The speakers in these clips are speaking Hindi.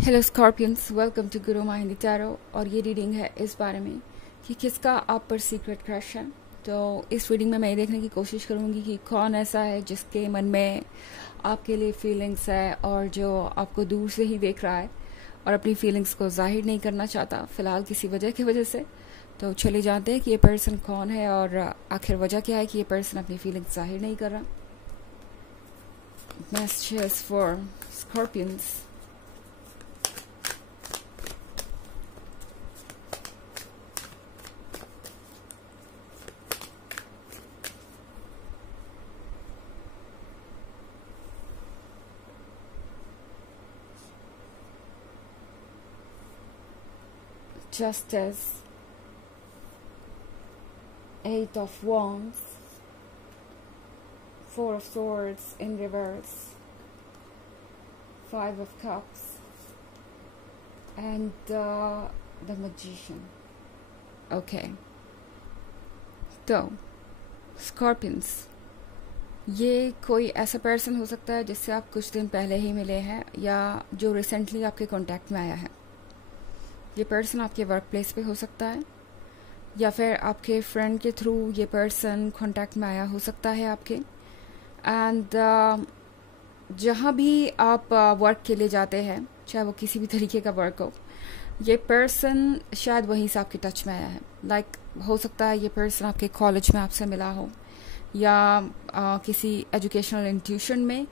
Hello Scorpions, welcome to Guru माहिंदी tarot. और ये रीडिंग है इस बारे में कि किसका आप पर सीक्रेट क्रश है। तो इस रीडिंग में मैं ये देखने की कोशिश करूँगी कि कौन ऐसा है जिसके मन में आपके लिए फीलिंग्स है और जो आपको दूर से ही देख रहा है और अपनी फीलिंग्स को जाहिर नहीं करना चाहता फ़िलहाल किसी वजह की वजह से। तो चले जानते हैं कि ये पर्सन कौन है और आखिर वजह क्या है कि ये पर्सन अपनी फीलिंग्स जाहिर नहीं कर रहा। Messages for scorpions. Justice, Eight of Wands, Four of Swords in reverse, Five of Cups, and the Magician. Okay. तो स्कॉर्पियंस, ये कोई ऐसा पर्सन हो सकता है जिससे आप कुछ दिन पहले ही मिले हैं या जो रिसेंटली आपके कांटेक्ट में आया है। ये पर्सन आपके वर्क प्लेस पे हो सकता है या फिर आपके फ्रेंड के थ्रू ये पर्सन कांटेक्ट में आया हो सकता है आपके। एंड जहाँ भी आप वर्क के लिए जाते हैं, चाहे वो किसी भी तरीके का वर्क हो, ये पर्सन शायद वहीं से आपके टच में आया है। लाइक हो सकता है ये पर्सन आपके कॉलेज में आपसे मिला हो या किसी एजुकेशनल इंस्टीट्यूशन में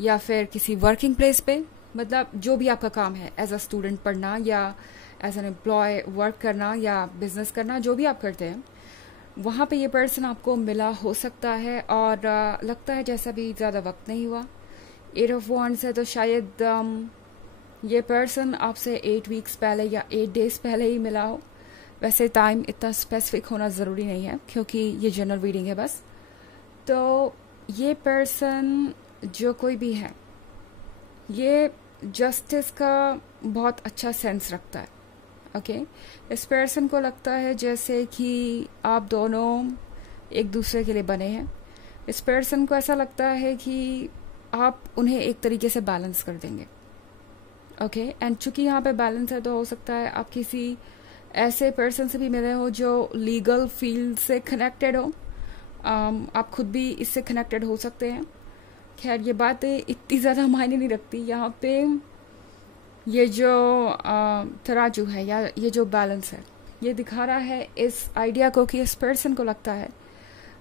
या फिर किसी वर्किंग प्लेस पे। मतलब जो भी आपका काम है, एज अ स्टूडेंट पढ़ना या एज एन एम्प्लॉय वर्क करना या बिजनेस करना, जो भी आप करते हैं, वहाँ पे ये पर्सन आपको मिला हो सकता है। और लगता है जैसा भी ज़्यादा वक्त नहीं हुआ। 8 ऑफ वॉन्ड्स है तो शायद ये पर्सन आपसे 8 वीक्स पहले या 8 डेज पहले ही मिला हो। वैसे टाइम इतना स्पेसिफिक होना ज़रूरी नहीं है क्योंकि ये जनरल रीडिंग है बस। तो ये पर्सन जो कोई भी है, ये जस्टिस का बहुत अच्छा सेंस रखता है। ओके इस पर्सन को लगता है जैसे कि आप दोनों एक दूसरे के लिए बने हैं। इस पर्सन को ऐसा लगता है कि आप उन्हें एक तरीके से बैलेंस कर देंगे। ओके एंड चूंकि यहाँ पे बैलेंस है तो हो सकता है आप किसी ऐसे पर्सन से भी मिले हो जो लीगल फील्ड से कनेक्टेड हो। आप खुद भी इससे कनेक्टेड हो सकते हैं। खैर ये बातें इतनी ज़्यादा मायने नहीं रखती। यहाँ पे ये जो तराजू है या ये जो बैलेंस है, ये दिखा रहा है इस आइडिया को कि इस पर्सन को लगता है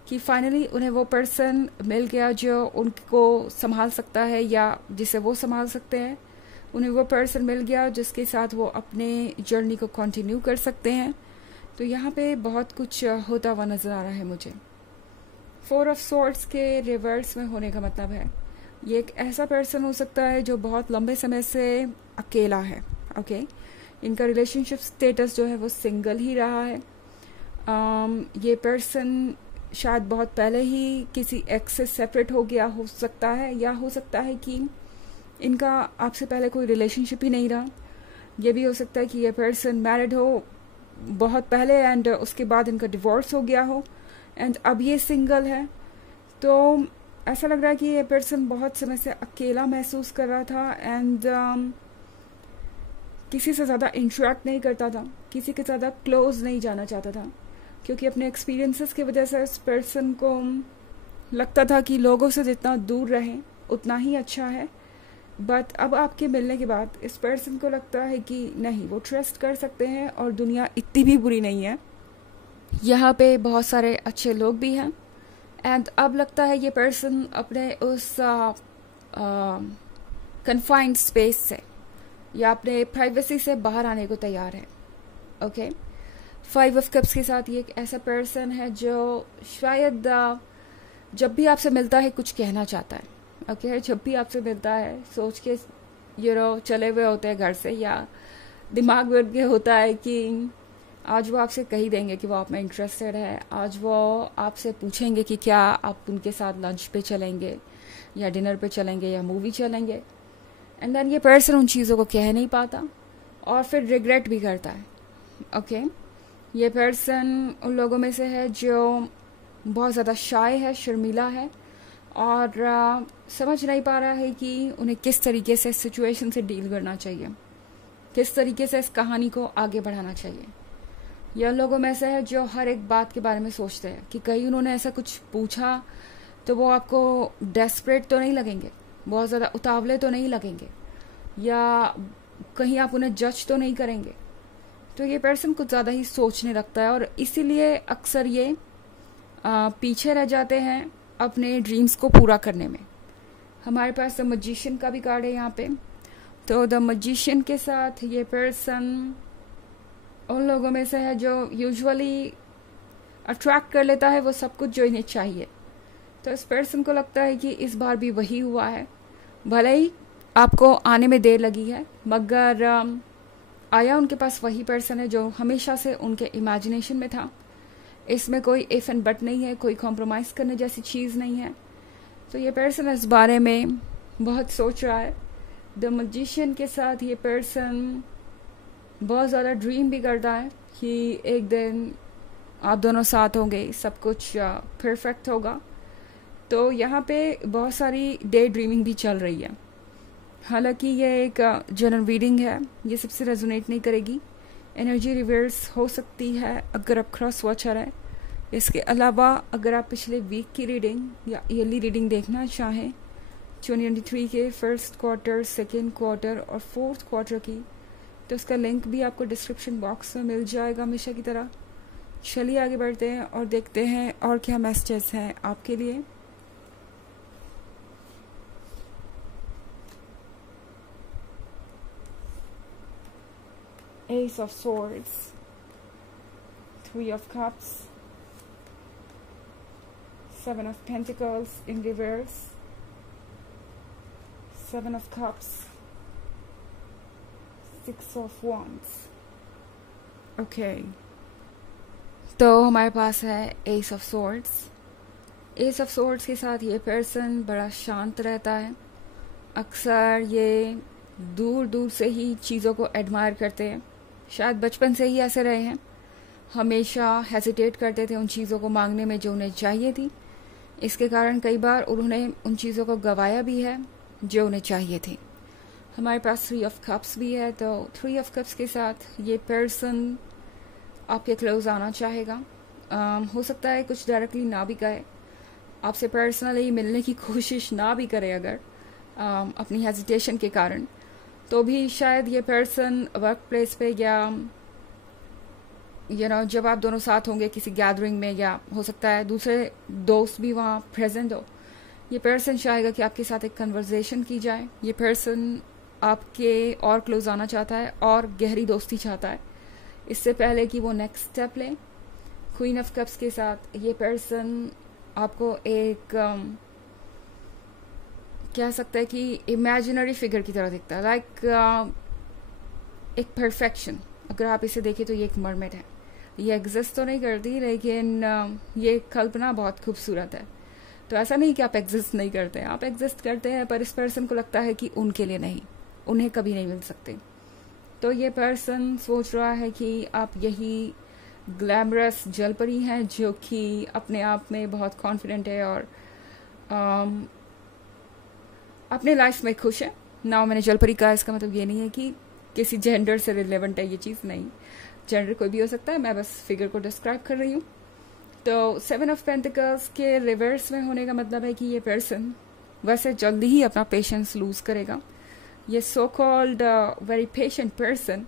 कि फाइनली उन्हें वो पर्सन मिल गया जो उनको संभाल सकता है या जिसे वो संभाल सकते हैं। उन्हें वो पर्सन मिल गया जिसके साथ वो अपने जर्नी को कंटिन्यू कर सकते हैं। तो यहाँ पे बहुत कुछ होता हुआ नज़र आ रहा है मुझे। 4 ऑफ सोर्ड्स के रिवर्स में होने का मतलब है ये एक ऐसा पर्सन हो सकता है जो बहुत लंबे समय से अकेला है। ओके इनका रिलेशनशिप स्टेटस जो है वो सिंगल ही रहा है। ये पर्सन शायद बहुत पहले ही किसी एक्स से सेपरेट हो गया हो सकता है या हो सकता है कि इनका आपसे पहले कोई रिलेशनशिप ही नहीं रहा। ये भी हो सकता है कि ये पर्सन मैरिड हो बहुत पहले एंड उसके बाद इनका डिवोर्स हो गया हो एंड अब ये सिंगल है। तो ऐसा लग रहा है कि ये पर्सन बहुत समय से अकेला महसूस कर रहा था एंड किसी से ज़्यादा इंटरेक्ट नहीं करता था, किसी के ज़्यादा क्लोज नहीं जाना चाहता था क्योंकि अपने एक्सपीरियंसेस की वजह से इस पर्सन को लगता था कि लोगों से जितना दूर रहें उतना ही अच्छा है। बट अब आपके मिलने के बाद इस पर्सन को लगता है कि नहीं, वो ट्रस्ट कर सकते हैं और दुनिया इतनी भी बुरी नहीं है। यहाँ पे बहुत सारे अच्छे लोग भी हैं एंड अब लगता है ये पर्सन अपने उस कन्फाइंड स्पेस से या अपने प्राइवेसी से बाहर आने को तैयार है। ओके 5 ऑफ कप्स के साथ ये एक ऐसा पर्सन है जो शायद जब भी आपसे मिलता है कुछ कहना चाहता है। ओके जब भी आपसे मिलता है सोच के चले हुए होते हैं घर से या दिमाग में उनके होता है कि आज वो आपसे कह ही देंगे कि वो आप में इंटरेस्टेड है। आज वो आपसे पूछेंगे कि क्या आप उनके साथ लंच पे चलेंगे या डिनर पे चलेंगे या मूवी चलेंगे। एंड देन ये पर्सन उन चीज़ों को कह नहीं पाता और फिर रिग्रेट भी करता है। ओके ये पर्सन उन लोगों में से है जो बहुत ज़्यादा शाय है, शर्मीला है और समझ नहीं पा रहा है कि उन्हें किस तरीके से सिचुएशन से डील करना चाहिए। किस तरीके से इस कहानी को आगे बढ़ाना चाहिए। यह लोगों में से है जो हर एक बात के बारे में सोचते हैं कि कहीं उन्होंने ऐसा कुछ पूछा तो वो आपको डेस्परेट तो नहीं लगेंगे, बहुत ज़्यादा उतावले तो नहीं लगेंगे, या कहीं आप उन्हें जज तो नहीं करेंगे। तो ये पर्सन कुछ ज़्यादा ही सोचने लगता है और इसीलिए अक्सर ये पीछे रह जाते हैं अपने ड्रीम्स को पूरा करने में। हमारे पास द मैजिशियन का भी कार्ड है यहाँ पे। तो द मैजिशियन के साथ ये पर्सन उन लोगों में से है जो यूजुअली अट्रैक्ट कर लेता है वो सब कुछ जो इन्हें चाहिए। तो इस पर्सन को लगता है कि इस बार भी वही हुआ है, भले ही आपको आने में देर लगी है, मगर आया उनके पास वही पर्सन है जो हमेशा से उनके इमेजिनेशन में था। इसमें कोई इफ एंड बट नहीं है, कोई कॉम्प्रोमाइज़ करने जैसी चीज़ नहीं है। तो ये पर्सन इस बारे में बहुत सोच रहा है। द मैजिशियन के साथ ये पर्सन बहुत ज़्यादा ड्रीम भी करता है कि एक दिन आप दोनों साथ होंगे, सब कुछ परफेक्ट होगा। तो यहाँ पे बहुत सारी डे ड्रीमिंग भी चल रही है। हालांकि ये एक जनरल रीडिंग है, ये सबसे रेजोनेट नहीं करेगी। एनर्जी रिवर्स हो सकती है अगर आप क्रॉस वॉचर है। इसके अलावा अगर आप पिछले वीक की रीडिंग या ईयरली रीडिंग देखना चाहें 2023 के फर्स्ट क्वार्टर, सेकेंड क्वार्टर और फोर्थ क्वार्टर की, तो उसका लिंक भी आपको डिस्क्रिप्शन बॉक्स में मिल जाएगा हमेशा की तरह। चलिए आगे बढ़ते हैं और देखते हैं और क्या मैसेजेस हैं आपके लिए। Ace of Swords, Three of Cups, Seven of Pentacles in reverse, Seven of Cups, Six of Wands. Okay. तो हमारे पास है Ace of Swords. Ace of Swords के साथ ये पर्सन बड़ा शांत रहता है। अक्सर ये दूर दूर से ही चीज़ों को एडमायर करते हैं, शायद बचपन से ही ऐसे रहे हैं। हमेशा हेजिटेट करते थे उन चीज़ों को मांगने में जो उन्हें चाहिए थी। इसके कारण कई बार उन्होंने उन चीज़ों को गंवाया भी है जो उन्हें चाहिए थी। हमारे पास 3 ऑफ कप्स भी है। तो 3 ऑफ कप्स के साथ ये पर्सन आपके क्लोज आना चाहेगा। हो सकता है कुछ डायरेक्टली ना भी कहे, आपसे पर्सनली मिलने की कोशिश ना भी करे अगर अपनी हेजिटेशन के कारण, तो भी शायद ये पर्सन वर्क प्लेस पे या जब आप दोनों साथ होंगे किसी गैदरिंग में, या हो सकता है दूसरे दोस्त भी वहाँ प्रेजेंट हो, ये पर्सन चाहेगा कि आपके साथ एक कन्वर्सेशन की जाए। ये पर्सन आपके और क्लोज आना चाहता है और गहरी दोस्ती चाहता है इससे पहले कि वो नेक्स्ट स्टेप ले। क्वीन ऑफ कप्स के साथ ये पर्सन आपको एक कह सकता है कि इमेजिनरी फिगर की तरह दिखता है, लाइक एक परफेक्शन। अगर आप इसे देखें तो ये एक मरमेड है। ये एग्जिस्ट तो नहीं करती, लेकिन ये कल्पना बहुत खूबसूरत है। तो ऐसा नहीं कि आप एग्जिस्ट नहीं करते हैं, आप एग्जिस्ट करते हैं, पर इस पर्सन को लगता है कि उनके लिए नहीं, उन्हें कभी नहीं मिल सकते। तो ये पर्सन सोच रहा है कि आप यही ग्लैमरस जलपरी हैं जो कि अपने आप में बहुत कॉन्फिडेंट है और अपने लाइफ में खुश है ना। मैंने जलपरी कहा, इसका मतलब ये नहीं है कि किसी जेंडर से रिलेवेंट है ये चीज़, नहीं, जेंडर कोई भी हो सकता है, मैं बस फिगर को डिस्क्राइब कर रही हूँ। तो 7 ऑफ पेंटिकल्स के रिवर्स में होने का मतलब है कि ये पर्सन वैसे जल्दी ही अपना पेशेंस लूज करेगा। ये so called very patient person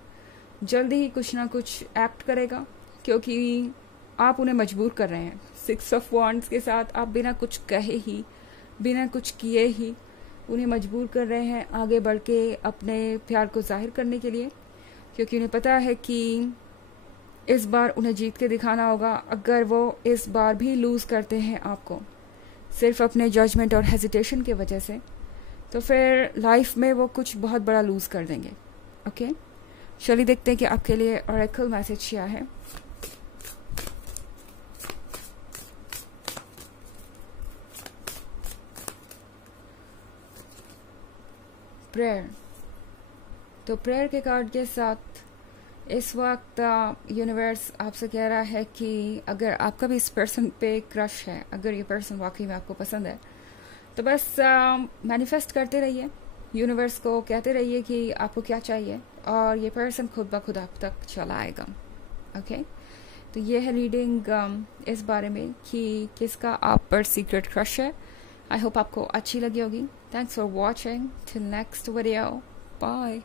जल्दी ही कुछ ना कुछ एक्ट करेगा, क्योंकि आप उन्हें मजबूर कर रहे हैं। 6 ऑफ वॉन्ड्स के साथ आप बिना कुछ कहे ही, बिना कुछ किए ही उन्हें मजबूर कर रहे हैं आगे बढ़ के अपने प्यार को जाहिर करने के लिए, क्योंकि उन्हें पता है कि इस बार उन्हें जीत के दिखाना होगा। अगर वो इस बार भी लूज़ करते हैं आपको सिर्फ अपने जजमेंट और हेजिटेशन की वजह से, तो फिर लाइफ में वो कुछ बहुत बड़ा लूज़ कर देंगे। ओके, चलिए देखते हैं कि आपके लिए ऑरेकल मैसेज क्या है। प्रेयर। तो प्रेयर के कार्ड के साथ इस वक्त यूनिवर्स आपसे कह रहा है कि अगर आपका भी इस पर्सन पे क्रश है, अगर ये पर्सन वाकई में आपको पसंद है, तो बस मैनिफेस्ट करते रहिए। यूनिवर्स को कहते रहिए कि आपको क्या चाहिए और ये पर्सन खुद ब खुद आप तक चला आएगा। ओके तो ये है रीडिंग इस बारे में कि किसका आप पर सीक्रेट क्रश है। आई होप आपको अच्छी लगी होगी। Thanks for watching, till next video, bye.